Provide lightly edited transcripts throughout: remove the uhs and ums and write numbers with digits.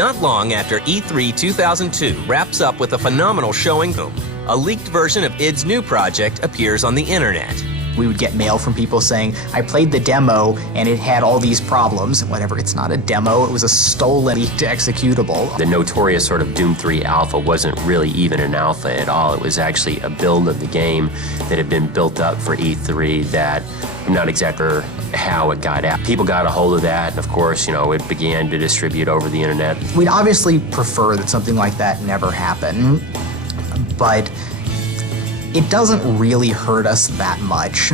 Not long after E3 2002 wraps up with a phenomenal showing, a leaked version of id's new project appears on the internet. We would get mail from people saying, I played the demo and it had all these problems. Whatever, it's not a demo, it was a stolen leaked executable. The notorious sort of Doom 3 alpha wasn't really even an alpha at all. It was actually a build of the game that had been built up for E3 that I'm not exactly sure how it got out. People got a hold of that, and of course, it began to distribute over the internet. We'd obviously prefer that something like that never happen, but it doesn't really hurt us that much.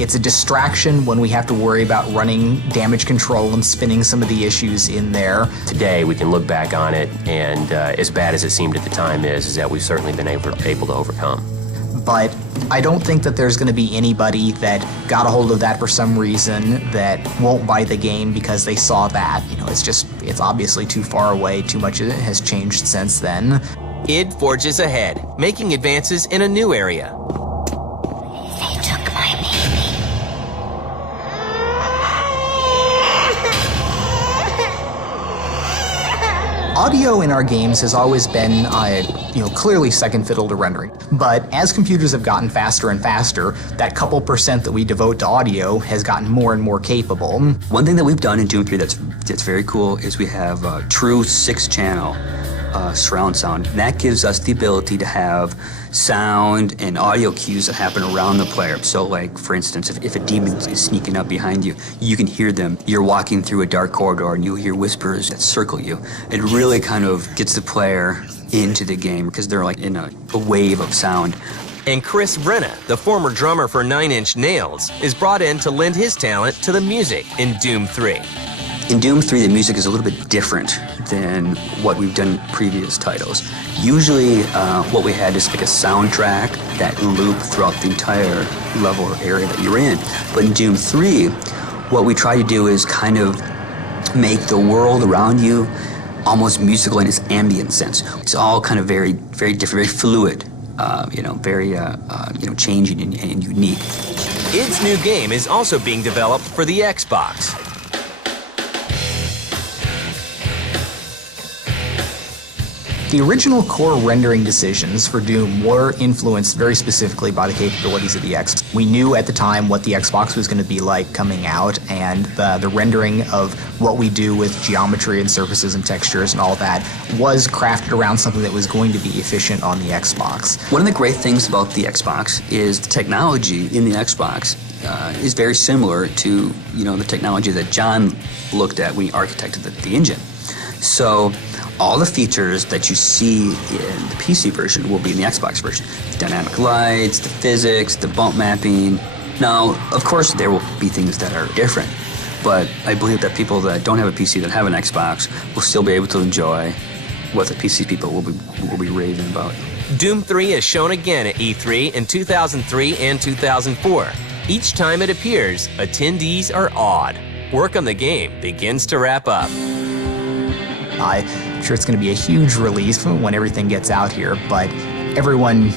It's a distraction when we have to worry about running damage control and spinning some of the issues in there. Today, we can look back on it, and as bad as it seemed at the time is that we've certainly been able to overcome. But I don't think that there's going to be anybody that got a hold of that for some reason that won't buy the game because they saw that. It's obviously too far away, too much has changed since then. id forges ahead, making advances in a new area. They took my baby. Audio in our games has always been, clearly second fiddle to rendering. But as computers have gotten faster and faster, that couple percent that we devote to audio has gotten more and more capable. One thing that we've done in Doom 3 that's very cool is we have a true 6-channel surround sound. And that gives us the ability to have sound and audio cues that happen around the player. So like, for instance, if a demon is sneaking up behind you, you can hear them. You're walking through a dark corridor and you'll hear whispers that circle you. It really kind of gets the player into the game because they're like in a wave of sound. And Chris Brenna, the former drummer for Nine Inch Nails, is brought in to lend his talent to the music in Doom 3. In Doom 3, the music is a little bit different than what we've done in previous titles. Usually, what we had is like a soundtrack that looped throughout the entire level or area that you're in. But in Doom 3, what we try to do is kind of make the world around you almost musical in its ambient sense. It's all kind of very, very different, very fluid, very changing and unique. id's new game is also being developed for the Xbox. The original core rendering decisions for Doom were influenced very specifically by the capabilities of the Xbox. We knew at the time what the Xbox was going to be like coming out, and the rendering of what we do with geometry and surfaces and textures and all that was crafted around something that was going to be efficient on the Xbox. One of the great things about the Xbox is the technology in the Xbox is very similar to the technology that John looked at when he architected the engine. So all the features that you see in the PC version will be in the Xbox version. The dynamic lights, the physics, the bump mapping. Now, of course, there will be things that are different, but I believe that people that don't have a PC that have an Xbox will still be able to enjoy what the PC people will be raving about. Doom 3 is shown again at E3 in 2003 and 2004. Each time it appears, attendees are awed. Work on the game begins to wrap up. I'm sure it's going to be a huge release when everything gets out here, but everyone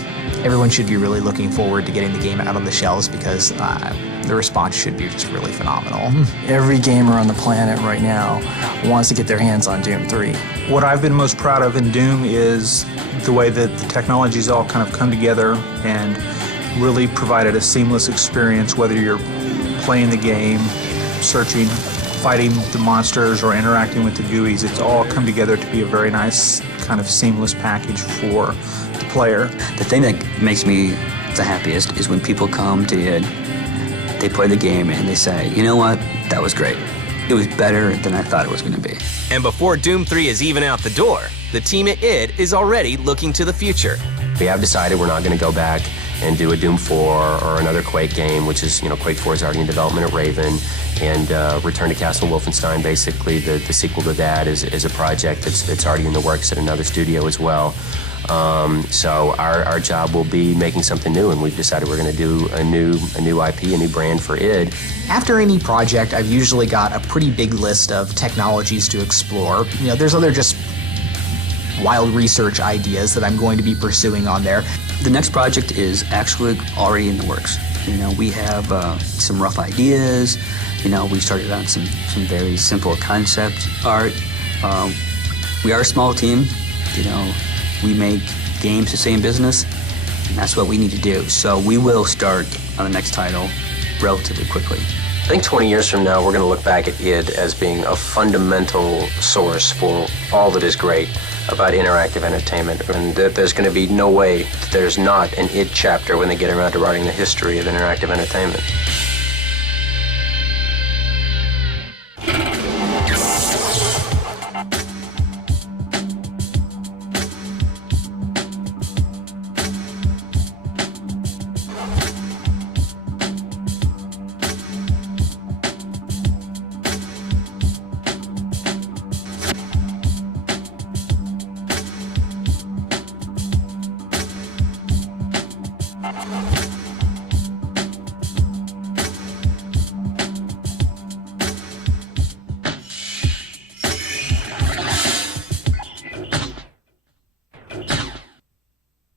should be really looking forward to getting the game out on the shelves because the response should be just really phenomenal. Every gamer on the planet right now wants to get their hands on Doom 3. What I've been most proud of in Doom is the way that the technologies all kind of come together and really provided a seamless experience, whether you're playing the game, searching, fighting the monsters, or interacting with the GUIs. It's all come together to be a very nice kind of seamless package for the player. The thing that makes me the happiest is when people come to id, they play the game and they say, you know what, that was great. It was better than I thought it was going to be. And before Doom 3 is even out the door, the team at id is already looking to the future. We have decided we're not going to go back and do a Doom 4 or another Quake game, which is, Quake 4 is already in development at Raven, and Return to Castle Wolfenstein, basically the sequel to that, is a project that's already in the works at another studio as well. So our job will be making something new, and we've decided we're going to do a new IP, a new brand for id. After any project, I've usually got a pretty big list of technologies to explore. There's other just wild research ideas that I'm going to be pursuing on there. The next project is actually already in the works. We have some rough ideas. We started on some very simple concept art. We are a small team. You know, we make games to stay in business, and that's what we need to do. So we will start on the next title relatively quickly. I think 20 years from now, we're going to look back at id as being a fundamental source for all that is great about interactive entertainment, and that there's going to be no way that there's not an id chapter when they get around to writing the history of interactive entertainment.